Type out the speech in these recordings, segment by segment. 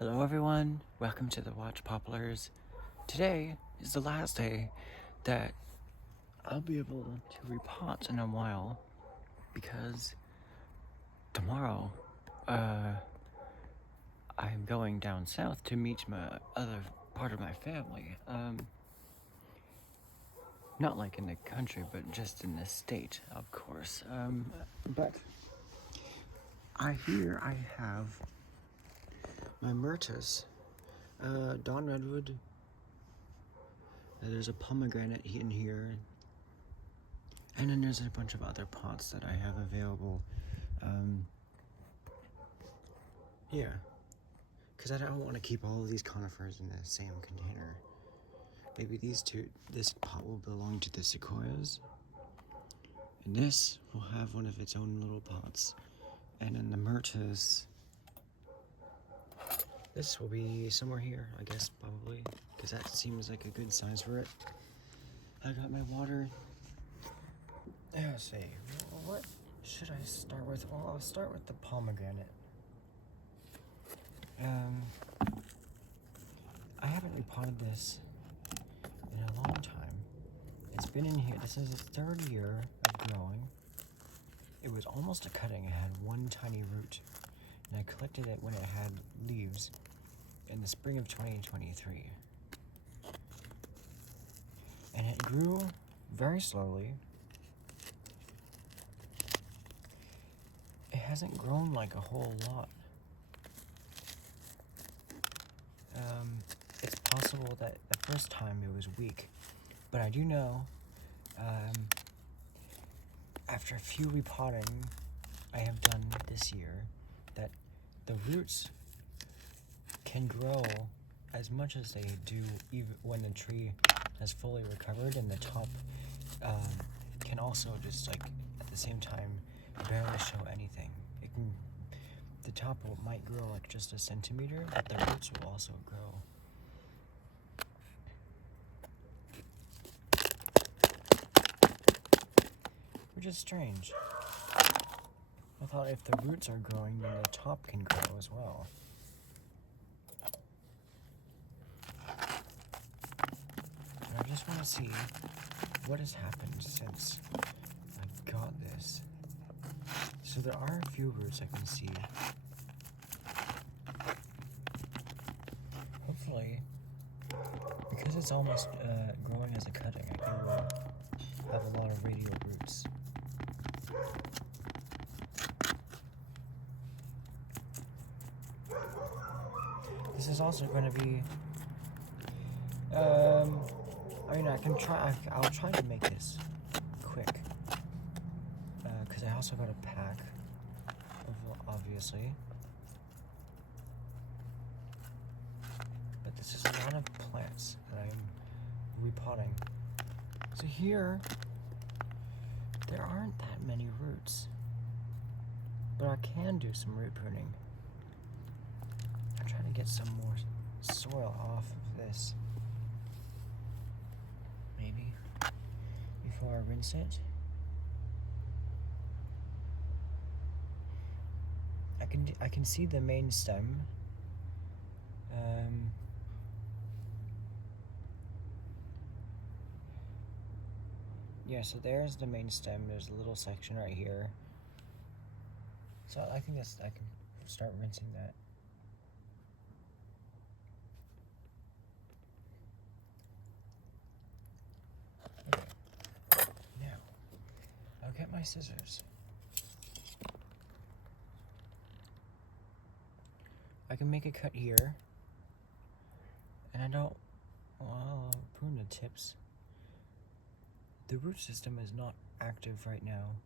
Hello everyone, welcome to the Watch Poplars. Today is the last day that I'll be able to repot in a while because tomorrow I'm going down south to meet my other part of my family. Not like in the country, but just in the state, of course. But I have my Myrtus, Dawn Redwood. There's a pomegranate in here, and then there's a bunch of other pots that I have available. Yeah, because I don't want to keep all of these conifers in the same container. Maybe this pot will belong to the sequoias, and this will have one of its own little pots. And then the Myrtus, this will be somewhere here, I guess, probably, because that seems like a good size for it. I got my water. Let's see, what should I start with? Well, I'll start with the pomegranate. I haven't repotted this in a long time. It's been in here. This is its third year of growing. It was almost a cutting. It had one tiny root, and I collected it when it had leaves in the spring of 2023. And it grew very slowly. It hasn't grown like a whole lot. It's possible that the first time it was weak, but I do know after a few repotting I have done this year that the roots can grow as much as they do even when the tree has fully recovered, and the top can also just like at the same time barely show anything. The top might grow like just a centimeter, but the roots will also grow. Which is strange. I thought if the roots are growing, then the top can grow as well. And I just want to see what has happened since I got this. So there are a few roots I can see. Hopefully, because it's almost growing as a cutting, I can have a lot of radial roots. This is also going to be, I'll try to make this quick, because I also got a pack, obviously. But this is a lot of plants that I'm repotting. So here, there aren't that many roots, but I can do some root pruning. I'm trying to get some more soil off of this, maybe, before I rinse it. I can see the main stem. Yeah, so there's the main stem. There's a little section right here. So I think I can start rinsing that. Okay. Now, I'll get my scissors. I can make a cut here. And I'll prune the tips. The root system is not active right now,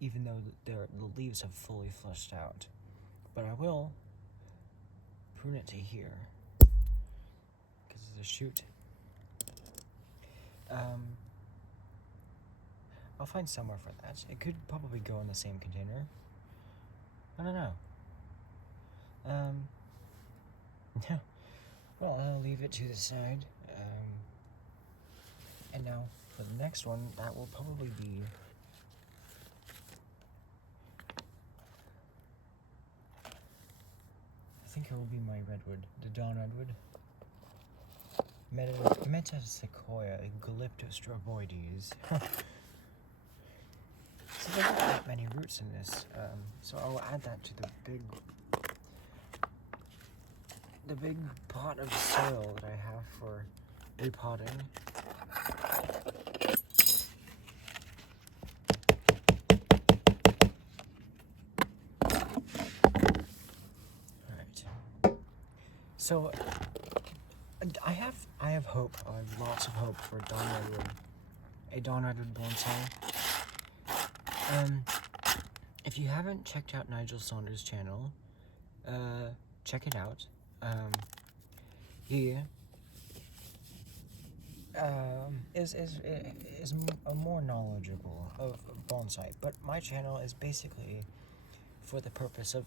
even though the leaves have fully fleshed out. But I will prune it to here, because it's a shoot. I'll find somewhere for that. It could probably go in the same container. I don't know. Yeah. Well, I'll leave it to the side. And now for the next one, that will probably be I think it will be my redwood, the dawn redwood. Metasequoia glyptostroboides. So there's not that many roots in this, so I'll add that to the big pot of soil that I have for repotting. Alright. So I have hope. I have lots of hope for a dawn redwood bonsai. If you haven't checked out Nigel Saunders' channel, check it out. He is more knowledgeable of bonsai, but my channel is basically for the purpose of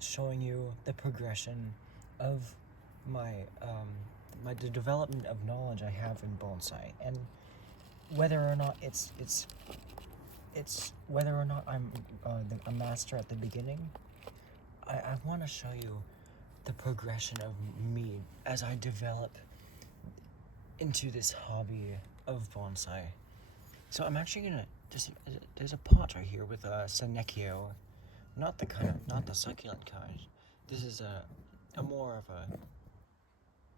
showing you the progression of the development of knowledge I have in bonsai, and whether or not it's whether or not I'm a master at the beginning. I want to show you the progression of me as I develop into this hobby of bonsai. So I'm actually gonna there's a pot right here with a Senecchio, not the succulent kind. This is a more of a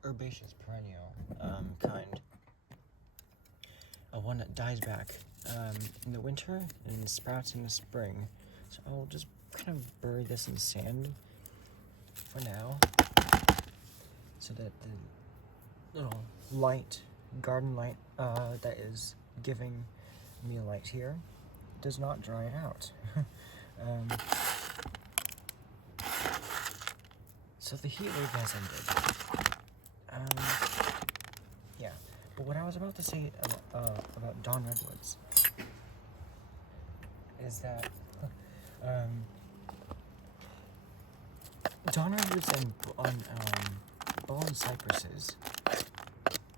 herbaceous perennial kind. One that dies back in the winter and sprouts in the spring. So I'll just kind of bury this in sand for now, so that the little light, garden light that is giving me light here does not dry it out. So the heat wave has ended. Yeah, but what I was about to say about dawn redwoods is that dawn redwoods and bone cypresses,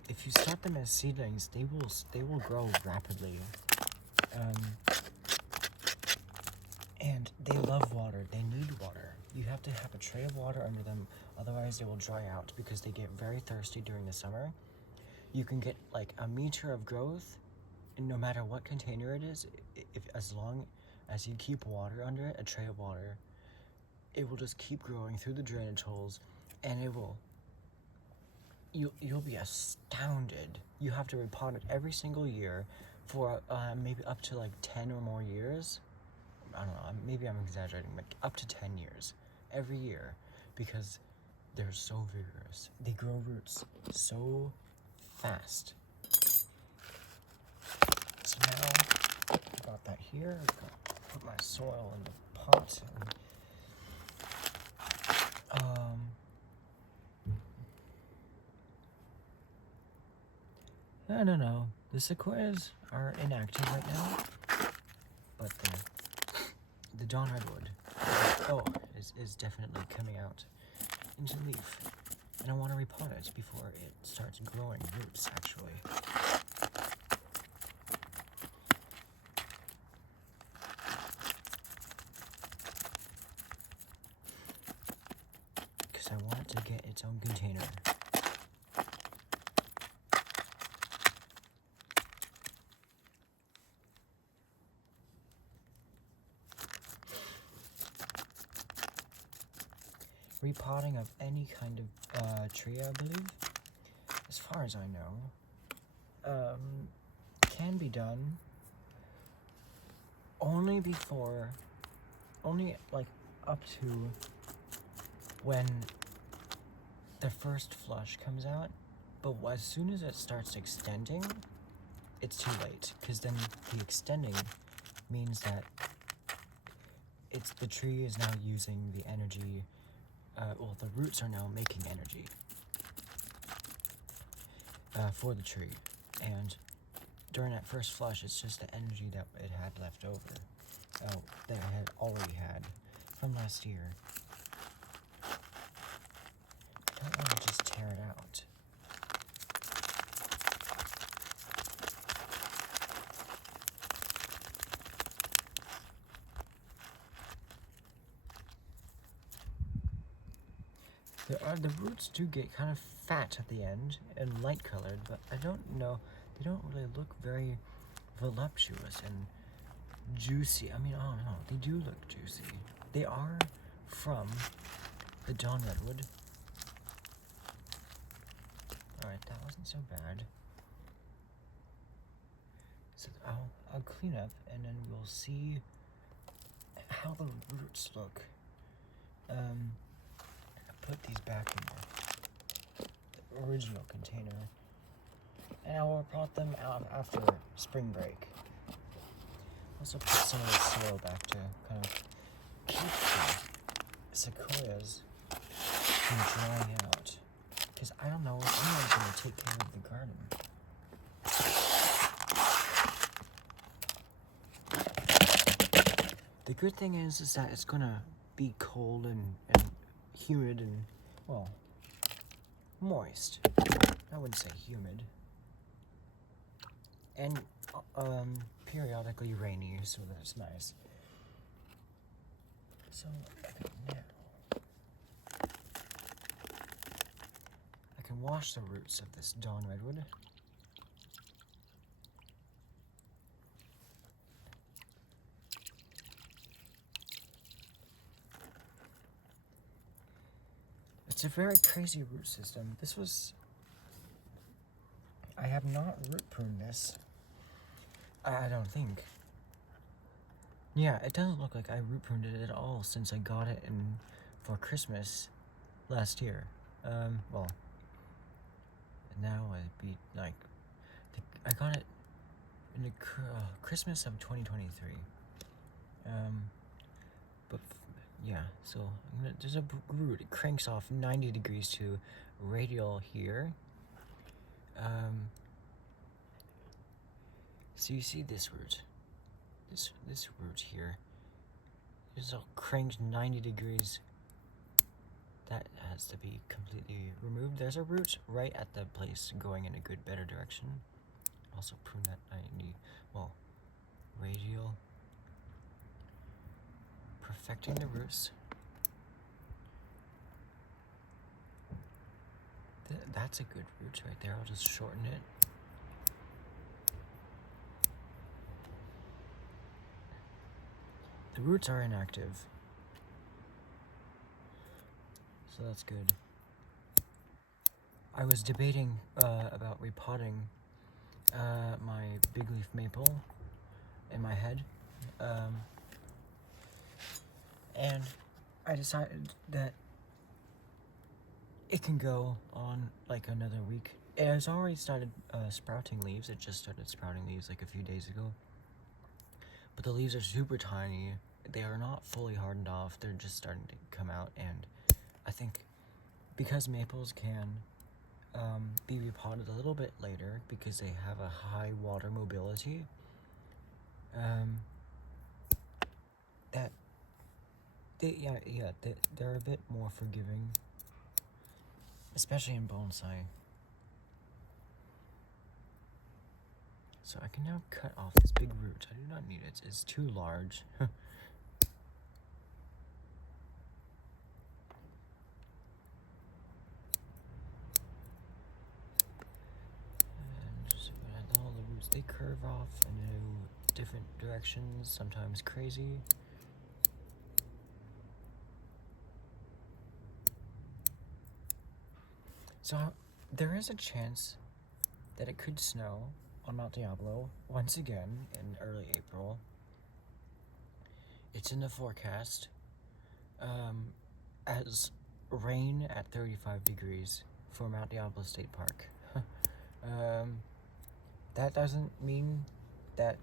if you start them as seedlings, they will grow rapidly, and they love water. They need water. You have to have a tray of water under them, otherwise they will dry out because they get very thirsty during the summer. You can get like a meter of growth, and no matter what container it is, as long as you keep water under it, a tray of water, it will just keep growing through the drainage holes, and you'll be astounded. You have to repot it every single year for maybe up to like 10 or more years. I don't know, maybe I'm exaggerating, but up to 10 years every year, because they're so vigorous. They grow roots so fast. So now I've got that here. I've got to put my soil in the pot. I don't know. The sequoias are inactive right now, but the dawn redwood, is definitely coming out into leaf, and I want to repot it before it starts growing roots, actually. Because I want it to get its own container. Repotting of any kind of tree, I believe, as far as I know, can be done only like up to when the first flush comes out, but as soon as it starts extending, it's too late, because then the extending means that the tree is now using the energy. The roots are now making energy for the tree, and during that first flush, it's just the energy that it had left over, that it had already had from last year. I don't want to just tear it out. The roots do get kind of fat at the end and light colored, but I don't know. They don't really look very voluptuous and juicy. I mean, I don't know. They do look juicy. They are from the Dawn Redwood. Alright, that wasn't so bad. So I'll clean up and then we'll see how the roots look. I put these back in the original container, and I will repot them out after spring break. Also put some of the soil back to kind of keep the sequoias from drying out. Because I don't know if anyone's going to take care of the garden. The good thing is that it's going to be cold and humid and, well, moist. I wouldn't say humid. And periodically rainy, so that's nice. So, now I can wash the roots of this Dawn Redwood. It's a very crazy root system. I have not root pruned this. I don't think. Yeah, it doesn't look like I root pruned it at all since I got it for Christmas last year. Well, now I'd be like, I got it in the Christmas of 2023. But yeah, so there's a root. It cranks off 90 degrees to radial here. So you see this root, this root here, it's all cranked 90 degrees. That has to be completely removed. There's a root right at the place going in a good, better direction. Also prune that 90, well, radial. Perfecting the roots. That's a good root right there. I'll just shorten it. The roots are inactive, so that's good. I was debating about repotting my big leaf maple in my head, and I decided that it can go on like another week. It has already started sprouting leaves. It just started sprouting leaves like a few days ago. But the leaves are super tiny. They are not fully hardened off. They're just starting to come out. And I think because maples can be repotted a little bit later because they have a high water mobility, they're a bit more forgiving, especially in bonsai. So I can now cut off this big root. I do not need it. It's too large. And just all the roots, they curve off in different directions, sometimes crazy. So there is a chance that it could snow on Mount Diablo once again in early April. It's in the forecast as rain at 35 degrees for Mount Diablo State Park. That doesn't mean that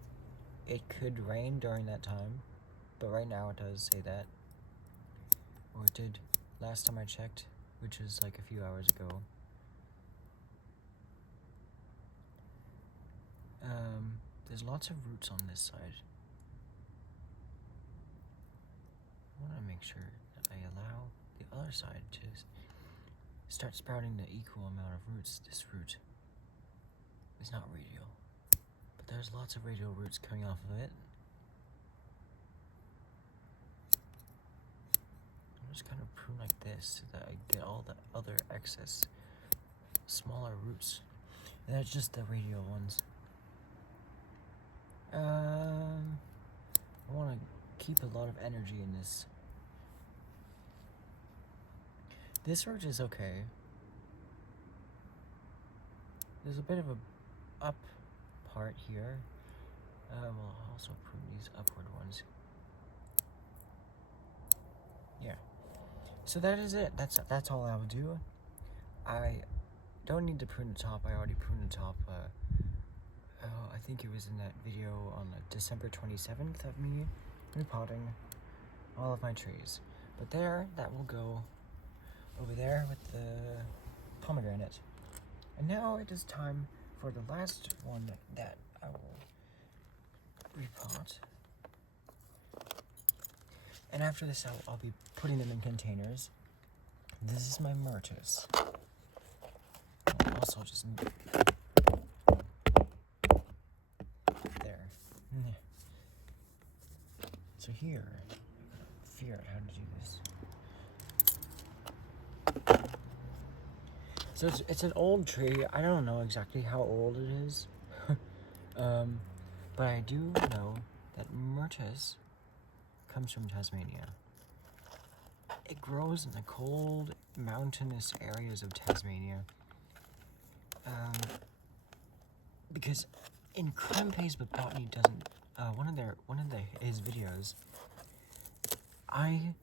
it could rain during that time, but right now it does say that. Or it did last time I checked, which was like a few hours ago. There's lots of roots on this side. I want to make sure that I allow the other side to start sprouting the equal amount of roots. This root is not radial, but there's lots of radial roots coming off of it. just kind of prune like this so that I get all the other excess smaller roots. And that's just the radial ones. I want to keep a lot of energy in this. This root is okay. There's a bit of a up part here. We'll also prune these upward ones. Yeah. So that is it. That's all I will do. I don't need to prune the top. I already pruned the top. I think it was in that video on December 27th of me repotting all of my trees. But that will go over there with the pomegranate. And now it is time for the last one that I will repot. And after this, I'll be putting them in containers. This is my Myrtus. I'll also just there. So here, I'm gonna figure out how to do this. So it's an old tree. I don't know exactly how old it is, but I do know that Myrtus comes from Tasmania. It grows in the cold, mountainous areas of Tasmania. Because in Krempe's Botany doesn't one of his videos, I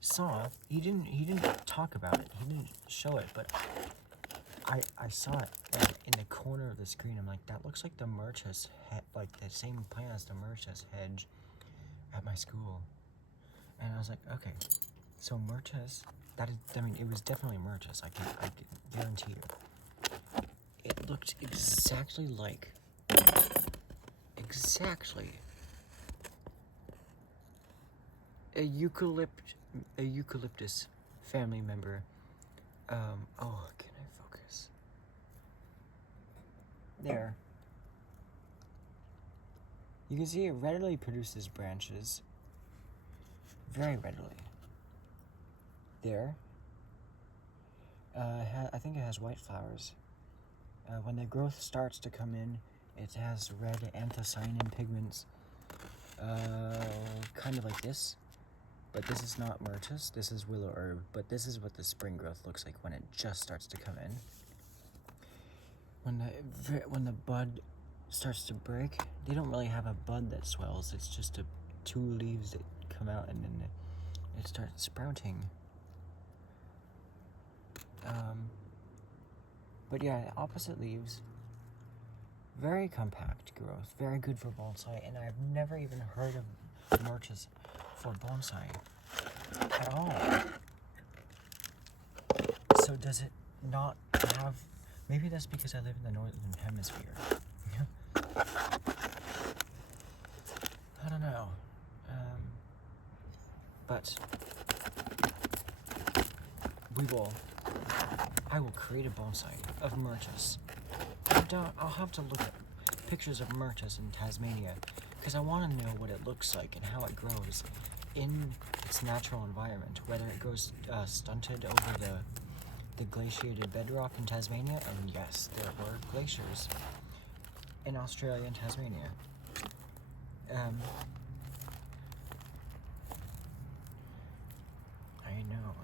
saw he didn't talk about it. He didn't show it, but I saw it in the corner of the screen. I'm like, that looks like the Myrtus, like the same plant as the Myrtus hedge at my school. And I was like, okay, so Myrtus, it was definitely Myrtus. I can guarantee you. It looked exactly like a eucalyptus family member. Oh, can I focus? There. You can see it readily produces branches. Very readily. There. I think it has white flowers. When the growth starts to come in, it has red anthocyanin pigments. Kind of like this. But this is not Myrtus, this is willow herb. But this is what the spring growth looks like when it just starts to come in. When the bud starts to break, they don't really have a bud that swells. It's just two leaves that come out and then it starts sprouting. But yeah, opposite leaves. Very compact growth, very good for bonsai, and I've never even heard of Myrtus for bonsai at all. So does it not have, maybe that's because I live in the northern hemisphere. I don't know. But I will create a bonsai of Myrtus. I'll have to look at pictures of Myrtus in Tasmania because I want to know what it looks like and how it grows in its natural environment, whether it grows stunted over the glaciated bedrock in Tasmania, and yes, there were glaciers in Australia and Tasmania. I know.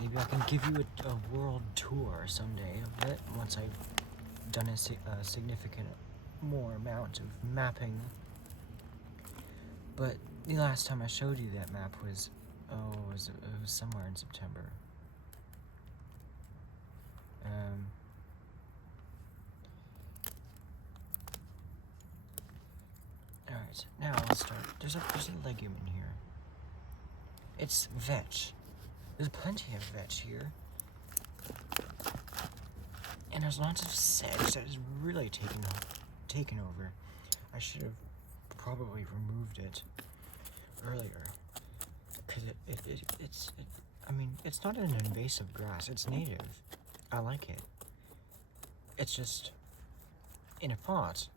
Maybe I can give you a world tour someday of it once I've done a significant more amount of mapping. But the last time I showed you that map was, it was somewhere in September. Alright, now I'll start. There's a legume in here. It's vetch. There's plenty of vetch here. And there's lots of sedge that is really taken over. I should have probably removed it earlier. Because it's not an invasive grass. It's native. I like it. It's just, in a pot,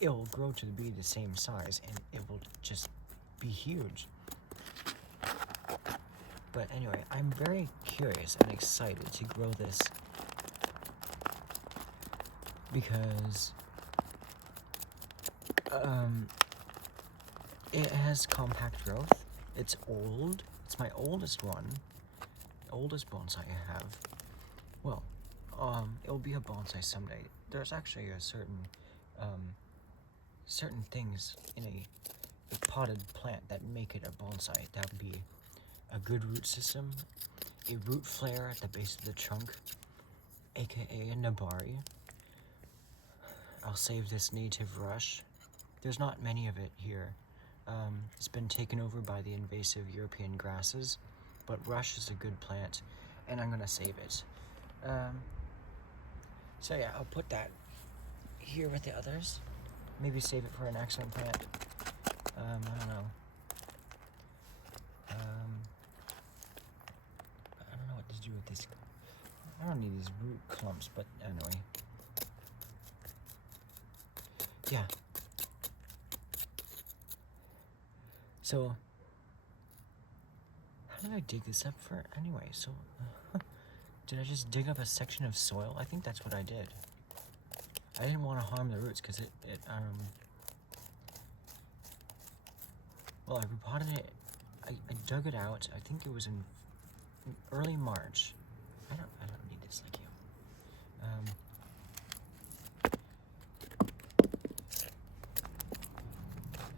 it will grow to be the same size and it will just be huge. But anyway, I'm very curious and excited to grow this because it has compact growth. It's old. It's my oldest one. Oldest bonsai I have. Well, it'll be a bonsai someday. There's actually a certain things in a potted plant that make it a bonsai. That would be a good root system, a root flare at the base of the trunk, aka a nabari. I'll save this native rush. There's not many of it here. It's been taken over by the invasive European grasses, but rush is a good plant, and I'm gonna save it. So yeah, I'll put that here with the others. Maybe save it for an accent plant. I don't know. I don't know what to do with this. I don't need these root clumps, but anyway. Yeah. So, how did I dig this up for anyway? So, did I just dig up a section of soil? I think that's what I did. I didn't want to harm the roots because well, I repotted it. I dug it out. I think it was in early March. I don't need this like you.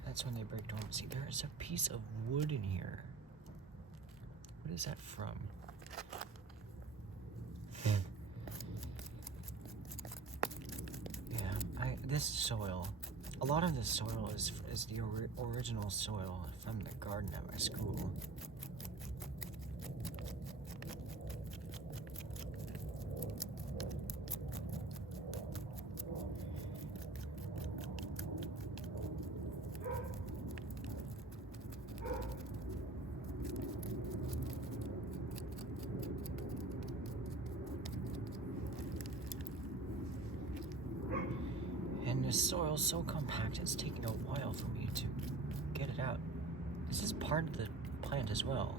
That's when they break dormancy. There is a piece of wood in here. What is that from? Yeah, this soil. A lot of this soil is the original soil from the garden at my school. And this soil's so compact, it's taking a while for me to get it out. This is part of the plant as well.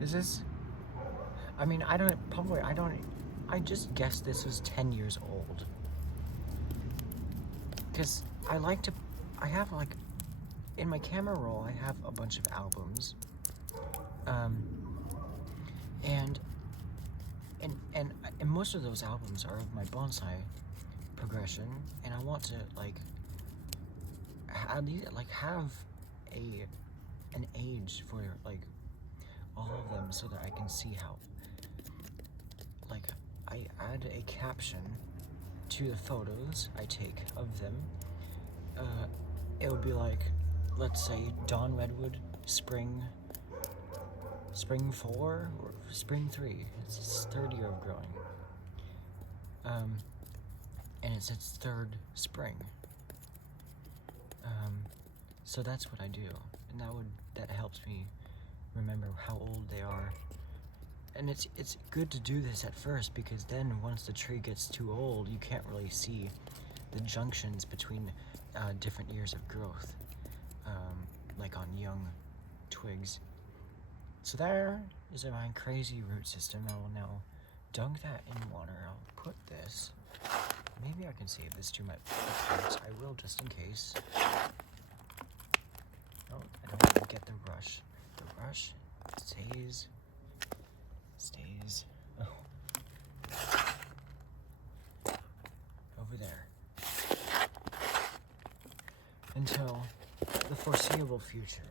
Is this? I mean, I just guessed this was 10 years old. Because I have like, in my camera roll, I have a bunch of albums. And most of those albums are of my bonsai progression, and I want to have an age for like all of them so that I can see how I add a caption to the photos I take of them. It would be like, let's say Dawn Redwood Spring 4 or Spring 3. It's its third year of growing. And it's its third spring. So that's what I do, and that helps me remember how old they are. And it's good to do this at first, because then once the tree gets too old, you can't really see the junctions between different years of growth, like on young twigs. So there is my crazy root system. I will now dunk that in water. I'll put this. Maybe I can save this to my plants. I will, just in case. Oh, I don't want to get the rush. The rush stays. Oh. Over there. Until the foreseeable future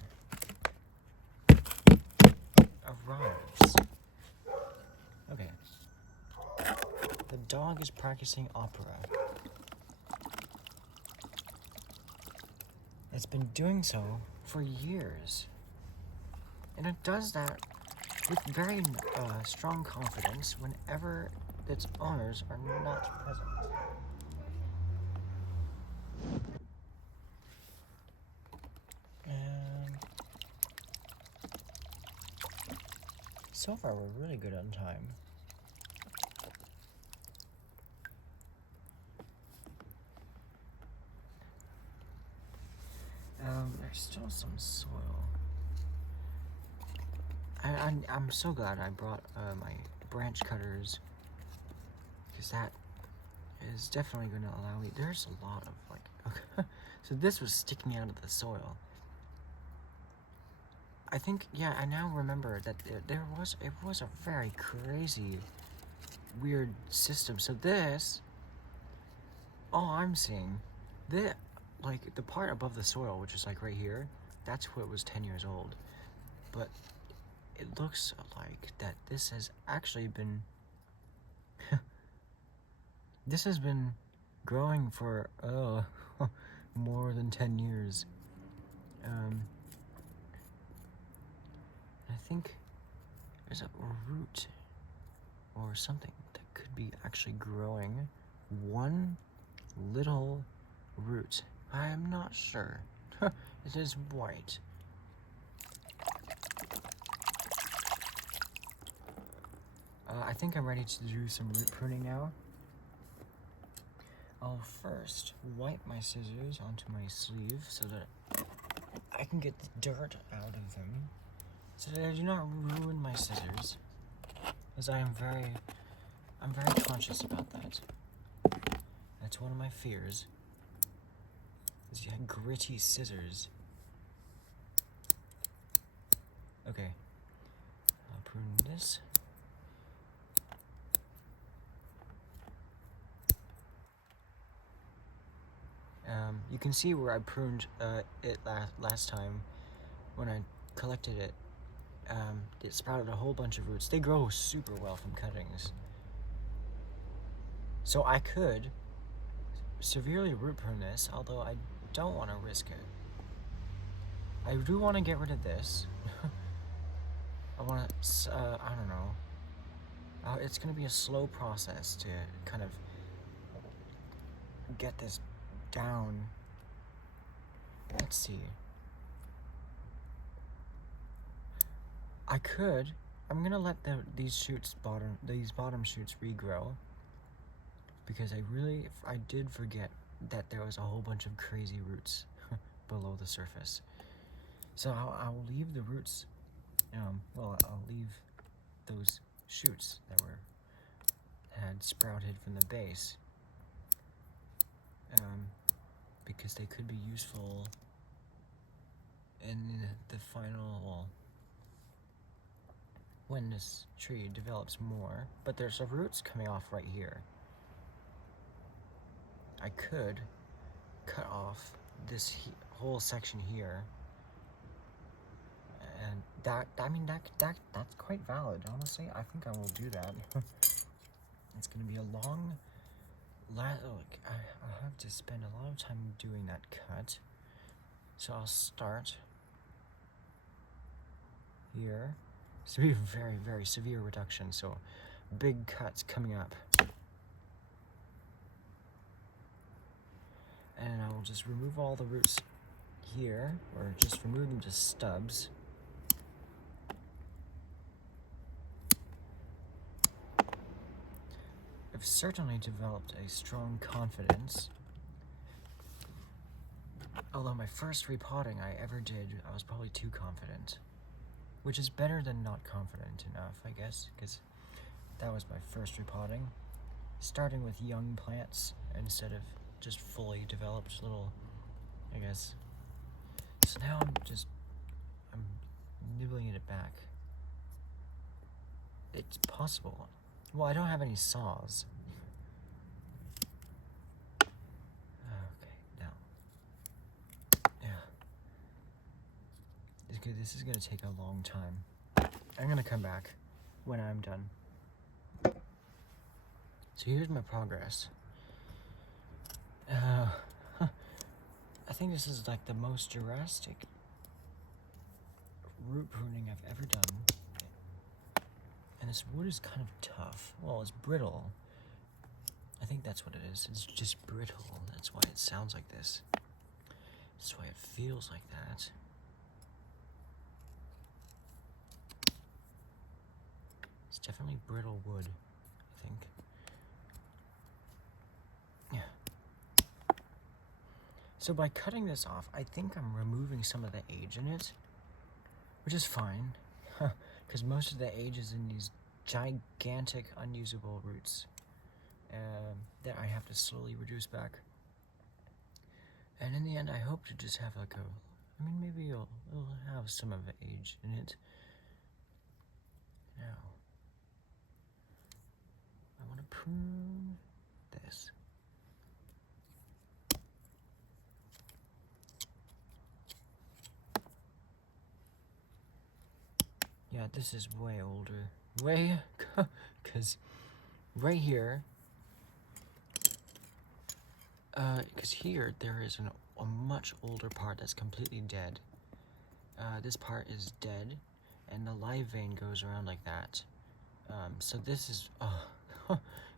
arrives. Okay. The dog is practicing opera. It's been doing so for years. And it does that with very strong confidence whenever its owners are not present. And so far we're really good on time. There's still some soil. I I'm so glad I brought my branch cutters, because that is definitely going to allow me. There's a lot of like, okay. So this was sticking out of the soil. I think, yeah, I now remember that it was a very crazy, weird system. So this, all I'm seeing, like the part above the soil, which is like right here, that's what was 10 years old. But it looks like that this has actually been, this has been growing for, more than 10 years. I think there's a root or something that could be actually growing. One little root. I am not sure. It is white. I think I'm ready to do some root pruning now. I'll first wipe my scissors onto my sleeve so that I can get the dirt out of them, so that I do not ruin my scissors, as I'm very conscious about that. That's one of my fears, is gritty scissors. Okay, I'll prune this. You can see where I pruned it last time when I collected it. It sprouted a whole bunch of roots. They grow super well from cuttings. So I could severely root prune this, although I don't want to risk it. I do want to get rid of this. I want to, I don't know. It's going to be a slow process to kind of get this down. Let's see. I'm going to let these bottom shoots regrow, because I did forget that there was a whole bunch of crazy roots below the surface. So I'll leave the roots, I'll leave those shoots that had sprouted from the base, because they could be useful in the final, when this tree develops more. But there's some roots coming off right here. I could cut off this whole section here, and that's quite valid, honestly. I think I will do that. It's gonna be a long, I'll have to spend a lot of time doing that cut. So I'll start here. It's gonna be a very, very severe reduction, so big cuts coming up. And I will just remove all the roots here, or just remove them to stubs. I've certainly developed a strong confidence. Although my first repotting I ever did, I was probably too confident. Which is better than not confident enough, I guess, because that was my first repotting. Starting with young plants instead of just fully developed little, I guess. So now I'm nibbling it back. It's possible. Well, I don't have any saws. Okay, now. Yeah. This is gonna take a long time. I'm gonna come back when I'm done. So here's my progress. I think this is like the most drastic root pruning I've ever done. And this wood is kind of tough. Well, it's brittle. I think that's what it is. It's just brittle. That's why it sounds like this. That's why it feels like that. It's definitely brittle wood, I think. Yeah. So by cutting this off, I think I'm removing some of the age in it, which is fine. because most of the age is in these gigantic unusable roots that I have to slowly reduce back. And in the end, I hope to just have like I mean, maybe it'll have some of the age in it. Now, I want to prune this. Yeah, this is way older. Way, because right here, because here there is a much older part that's completely dead. This part is dead, and the live vein goes around like that. So this is,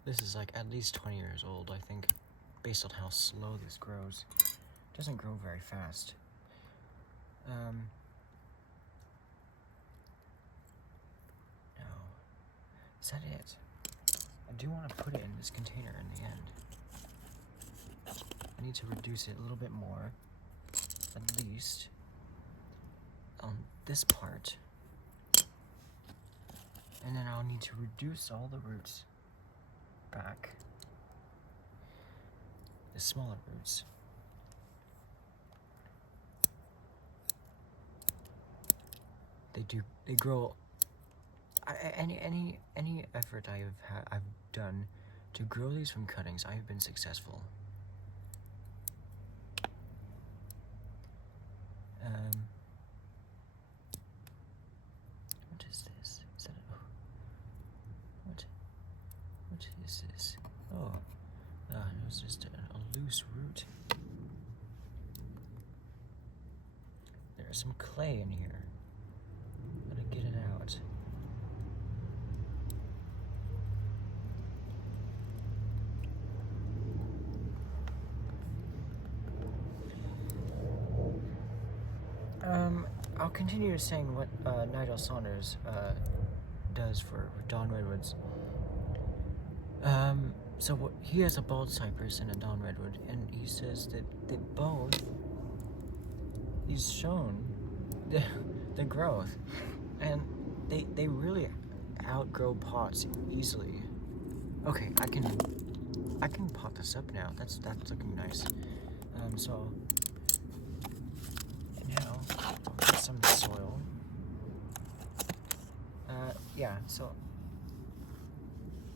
this is like at least 20 years old, I think, based on how slow this grows. It doesn't grow very fast. Now, is that it? I do want to put it in this container in the end. I need to reduce it a little bit more, at least on this part. And then I'll need to reduce all the roots back, the smaller roots. They grow. Any effort I've done to grow these from cuttings, I've been successful. What is this? Is that what is this? Oh, it was just a loose root. There's some clay in here. Gotta get it out. I'll continue saying what Nigel Saunders does for dawn redwoods. So he has a bald cypress and a dawn redwood, and he says that they both, he's shown the growth, and they really outgrow pots easily. Okay, I can pot this up now. That's looking nice. So now I'll get some soil. Yeah, so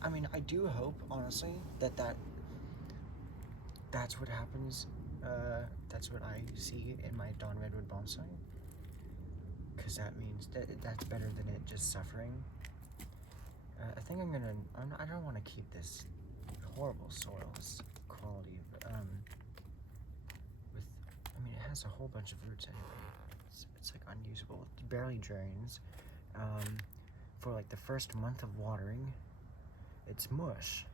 I mean, I do hope, honestly, that's what happens. That's what I see in my dawn redwood bonsai, because that means that's better than it just suffering. I think I don't want to keep this horrible soil, this quality of, I mean, it has a whole bunch of roots anyway. It's like unusable. It barely drains. For like the first month of watering, it's mush.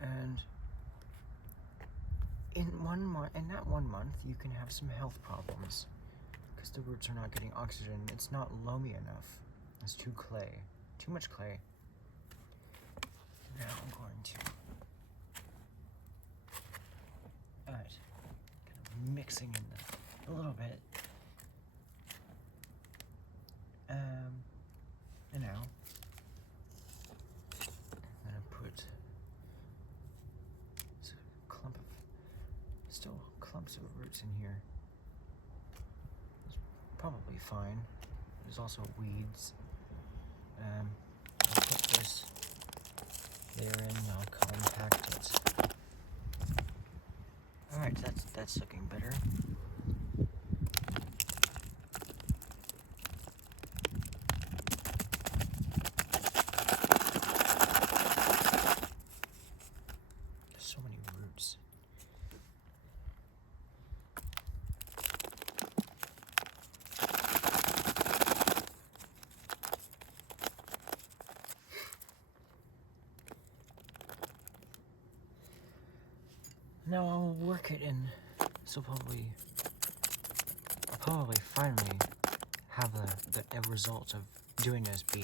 And in that 1 month, you can have some health problems because the roots are not getting oxygen. It's not loamy enough. It's too much clay. Now I'm going to, alright, kind of mixing in a little bit. And now I'm gonna put still clumps of roots in here. It's probably fine. There's also weeds. I'll put this there and I'll compact it. Alright, that's looking better. Now I'll work it in, so I'll probably finally have the result of doing this be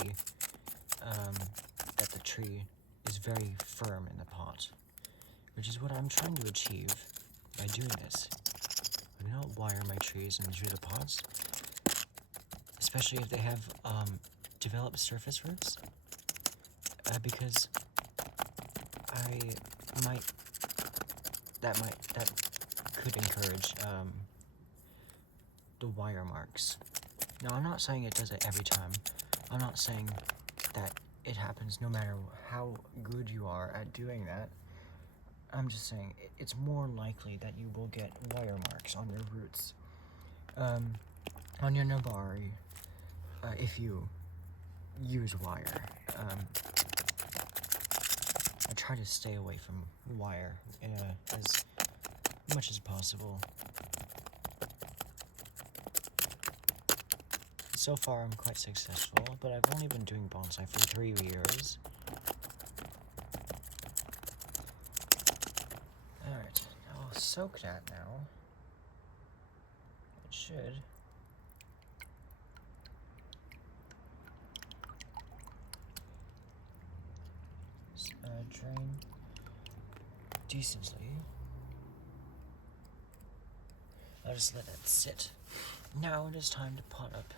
that the tree is very firm in the pot, which is what I'm trying to achieve by doing this. I don't wire my trees into the pots. especially if they have developed surface roots, because that could encourage the wire marks. Now, I'm not saying it does it every time. I'm not saying that it happens no matter how good you are at doing that. I'm just saying it's more likely that you will get wire marks on your roots. On your nabari, if you use wire. I try to stay away from wire as much as possible. So far, I'm quite successful, but I've only been doing bonsai for 3 years. Alright, I'll soak that now. It should. Drain decently. I'll just let that sit. Now it is time to pot up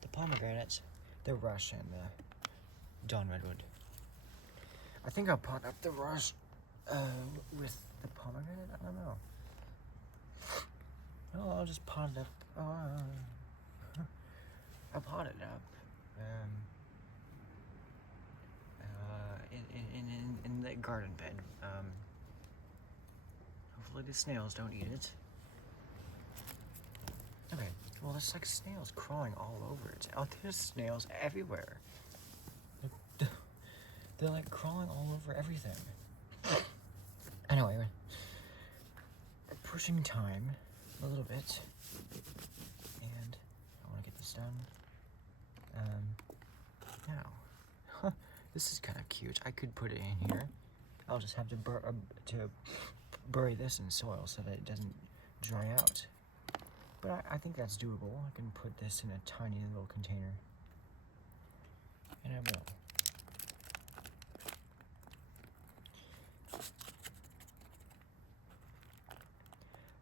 the pomegranate, the rush, and the dawn redwood. I think I'll pot up the rush with the pomegranate. I don't know. Oh, I'll just pot it up. I'll pot it up. In the garden bed. Hopefully the snails don't eat it. Okay, well, there's like snails crawling all over it. Oh, there's snails everywhere. They're like crawling all over everything. Anyway, we're pushing time a little bit, and I want to get this done. Now, this is kind of cute. I could put it in here. I'll just have to bury this in soil so that it doesn't dry out. But I think that's doable. I can put this in a tiny little container. And I will.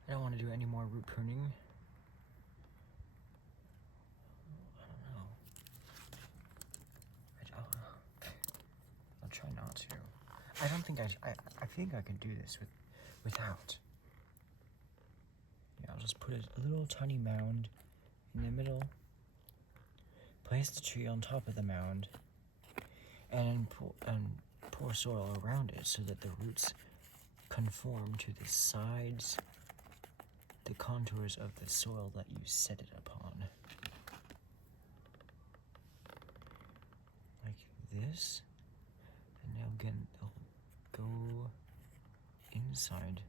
I don't want to do any more root pruning. I don't know. I'll try not to. I don't think I think I could do this without. Yeah, I'll just put a little tiny mound in the middle. Place the tree on top of the mound, and pour soil around it so that the roots conform to the sides, the contours of the soil that you set it upon. Like this. And now again, they'll go inside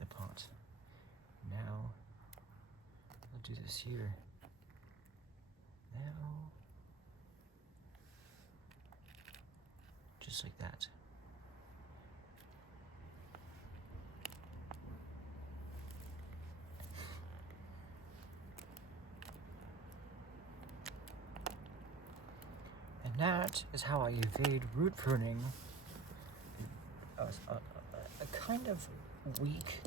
the pot. Now, I'll do this here. Now, just like that. And that is how I evade root pruning. A kind of weak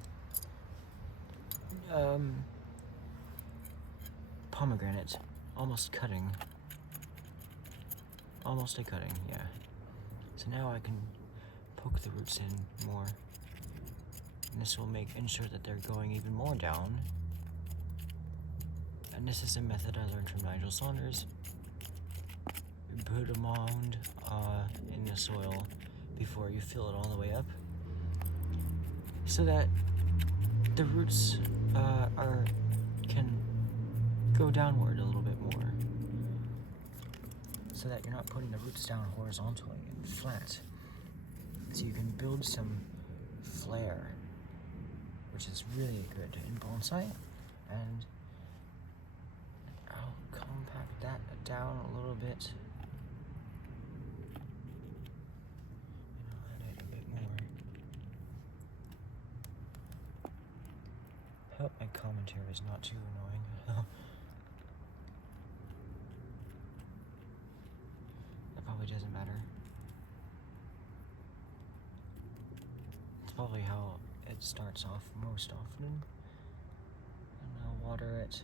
pomegranate, almost a cutting, yeah. So now I can poke the roots in more, and this will ensure that they're going even more down. And this is a method I learned from Nigel Saunders. You put a mound in the soil before you fill it all the way up, so that the roots can go downward a little bit more, so that you're not putting the roots down horizontally and flat. So you can build some flare, which is really good in bonsai. And I'll compact that down a little bit. I hope my commentary is not too annoying. That probably doesn't matter. It's probably how it starts off most often. And I'll water it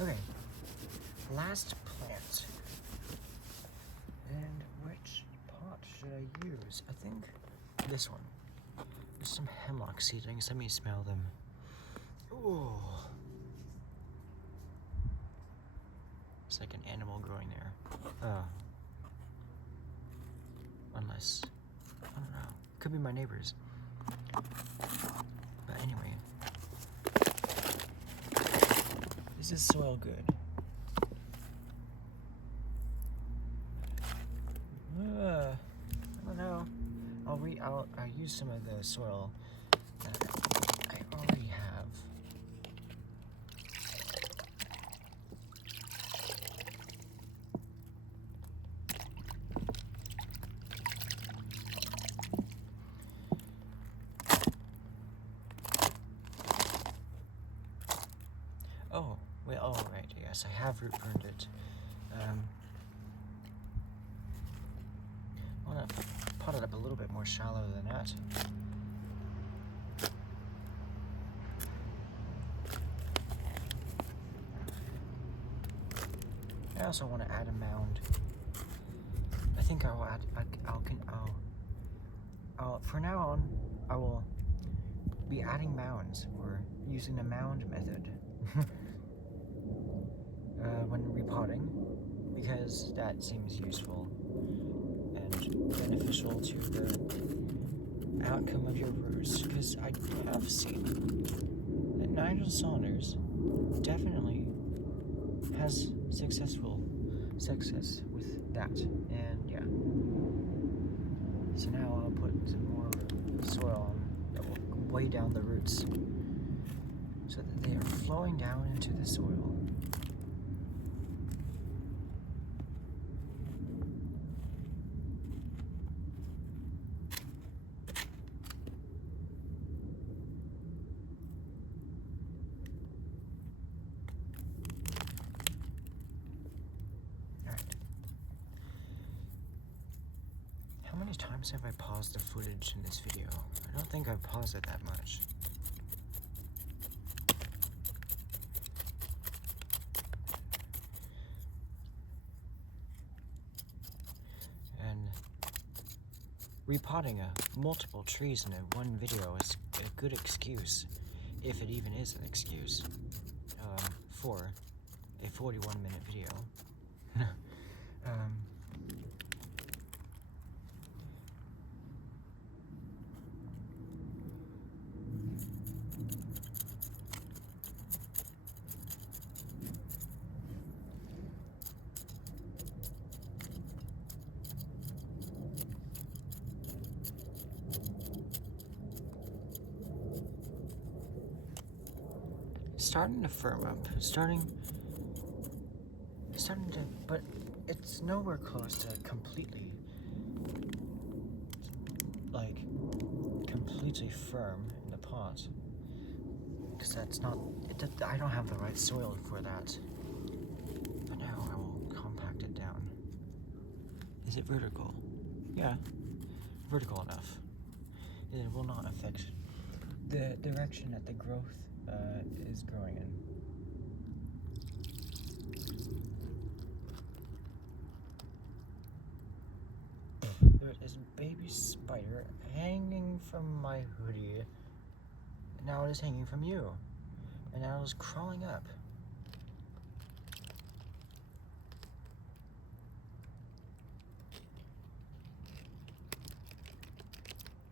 Okay, last plant. And which pot should I use? I think this one. There's some hemlock seedlings. Let me smell them. Ooh. It's like an animal growing there. Unless, I don't know. Could be my neighbors. But anyway. Is this soil good? I don't know. I'll use some of the soil that I already have. Oh, wait, oh right, yes, I have root burned it. I want to pot it up a little bit more shallow than that. I also want to add a mound. I think I'll add, I'll for now on, I will be adding mounds or using the mound method when repotting, because that seems useful and beneficial to the outcome of your roots, because I have seen that Nigel Saunders definitely has success with that, and yeah. So now I'll put some more soil on that will weigh down the roots so that they are flowing down into the soil. How many times have I paused the footage in this video? I don't think I've paused it that much. And repotting multiple trees in one video is a good excuse, if it even is an excuse, for a 41-minute video. Starting to firm up, starting to, but it's nowhere close to completely firm in the pot, because that's not, I don't have the right soil for that. But now I will compact it down. Is it vertical? Yeah, vertical enough. It will not affect the direction that the growth is growing in. There is a baby spider hanging from my hoodie. And now it is hanging from you. And now it is crawling up.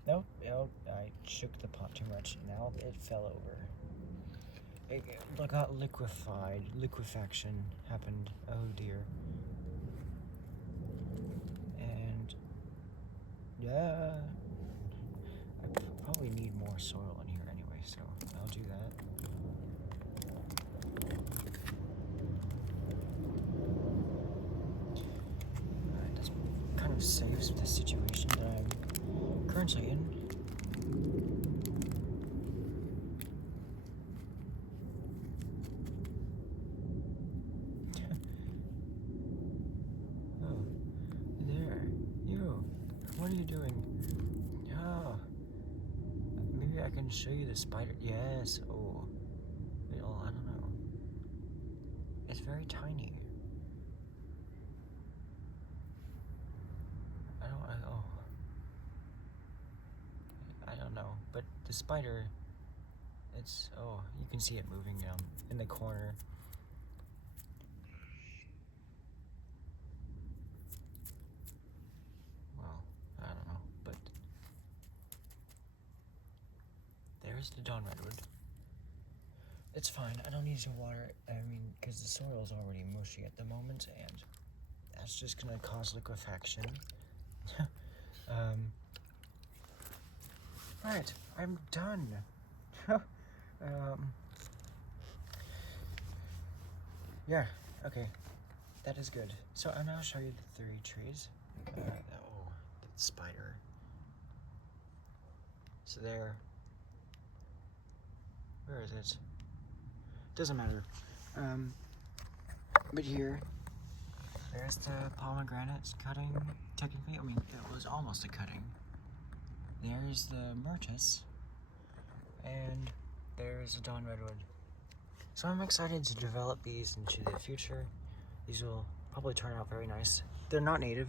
Nope, I shook the pot too much. Now it fell over. It got liquefied. Liquefaction happened. Oh dear. And yeah, I probably need more soil in here anyway, so I'll do that. That kind of saves the situation that I'm currently in. What are you doing? Oh, maybe I can show you the spider. Yes. Oh, well, I don't know. It's very tiny. I don't know, but the spider, you can see it moving down in the corner. Well, I don't know, but there's the dawn redwood. It's fine, I don't need to water it, because the soil is already mushy at the moment, and that's just gonna cause liquefaction. Alright, I'm done. Yeah, okay, that is good. So I'll now show you the 3 trees. The spider. So there. Where is it? Doesn't matter. But here, there's the pomegranate cutting, technically. It was almost a cutting. There's the Myrtus, and there's the dawn redwood. So I'm excited to develop these into the future. These will probably turn out very nice. They're not native.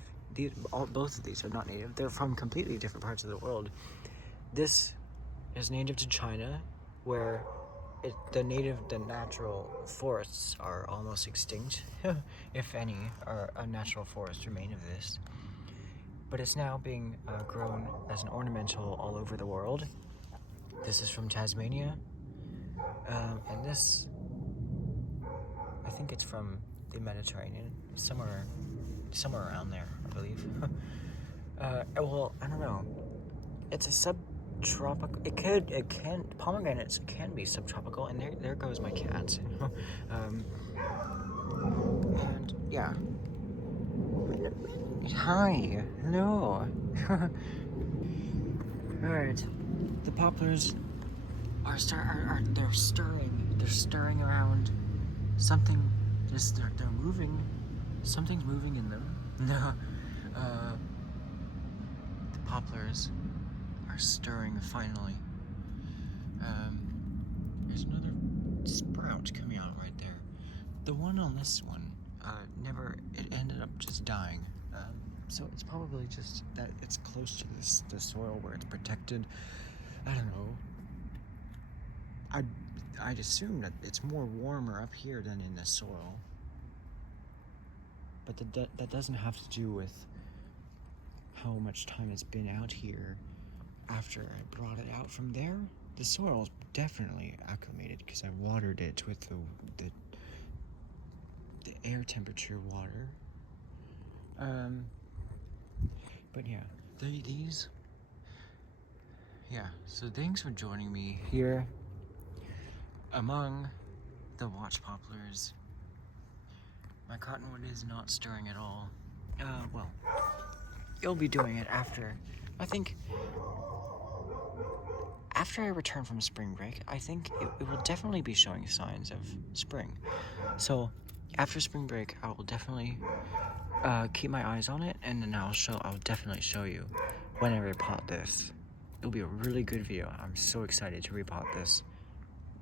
Both of these are not native. They're from completely different parts of the world. This is native to China, where the natural forests are almost extinct, if any, natural forests remain of this. But it's now being grown as an ornamental all over the world. This is from Tasmania, and this, I think it's from the Mediterranean, somewhere around there, I believe. Well, I don't know. It's a subtropical. Pomegranates can be subtropical, and there goes my cat. And yeah. Hi, hello. Alright, the poplars are stirring around. Something, they're moving. Something's moving in them. The poplars are stirring finally. There's another sprout coming out right there. The one on this one, it ended up just dying. So it's probably just that it's close to the soil where it's protected. I don't know. I'd assume that it's more warmer up here than in the soil. But that doesn't have to do with how much time it's been out here after I brought it out from there. The soil's definitely acclimated because I watered it with the air temperature water. But yeah, these. Yeah, so thanks for joining me here among the watch poplars. My cottonwood is not stirring at all. Well, you'll be doing it after. I think after I return from spring break, I think it will definitely be showing signs of spring. So after spring break, I will definitely keep my eyes on it, and then I'll definitely show you when I repot this. It'll be a really good video. I'm so excited to repot this.